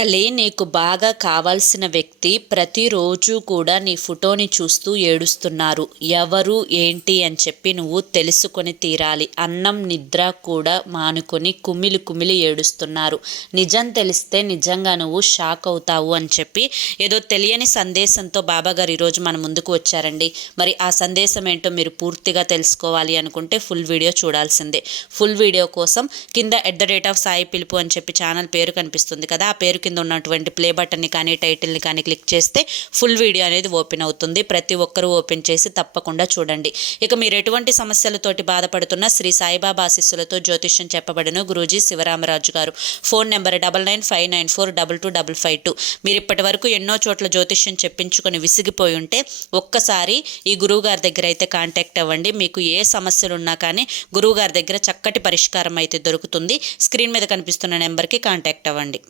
తల్లి, నీకు బాగా కావాల్సిన వ్యక్తి ప్రతిరోజు కూడా నీ ఫోటోని చూస్తూ ఏడుస్తున్నారు. ఎవరు ఏంటి అని చెప్పి నువ్వు తెలుసుకొని తీరాలి. అన్నం నిద్ర కూడా మానుకొని కుమిలి కుమిలి ఏడుస్తున్నారు. నిజం తెలిస్తే నిజంగా నువ్వు షాక్ అవుతావు అని చెప్పి ఏదో తెలియని సందేశంతో బాబాగారు ఈరోజు మన ముందుకు వచ్చారండి. మరి ఆ సందేశం ఏంటో మీరు పూర్తిగా తెలుసుకోవాలి అనుకుంటే ఫుల్ వీడియో చూడాల్సిందే. ఫుల్ వీడియో కోసం కింద @సాయి పిలుపు అని చెప్పి ఛానల్ పేరు కనిపిస్తుంది కదా, ఆ పేరు కింద ఉన్నటువంటి ప్లే బటన్ని కానీ టైటిల్ని కానీ క్లిక్ చేస్తే ఫుల్ వీడియో అనేది ఓపెన్ అవుతుంది. ప్రతి ఒక్కరూ ఓపెన్ చేసి తప్పకుండా చూడండి. ఇక మీరు ఎటువంటి సమస్యలతోటి బాధపడుతున్న శ్రీ సాయిబాబా ఆశీస్సులతో జ్యోతిష్యం చెప్పబడును. గురూజీ శివరామరాజు గారు. Phone number 9959945552. మీరు ఇప్పటి వరకు ఎన్నో చోట్ల జ్యోతిష్యం చెప్పించుకొని విసిగిపోయి ఉంటే ఒక్కసారి ఈ గురువుగారి దగ్గర అయితే కాంటాక్ట్ అవ్వండి. మీకు ఏ సమస్యలు ఉన్నా కానీ గురువుగారి దగ్గర చక్కటి పరిష్కారం అయితే దొరుకుతుంది. స్క్రీన్ మీద కనిపిస్తున్న నెంబర్కి కాంటాక్ట్ అవ్వండి.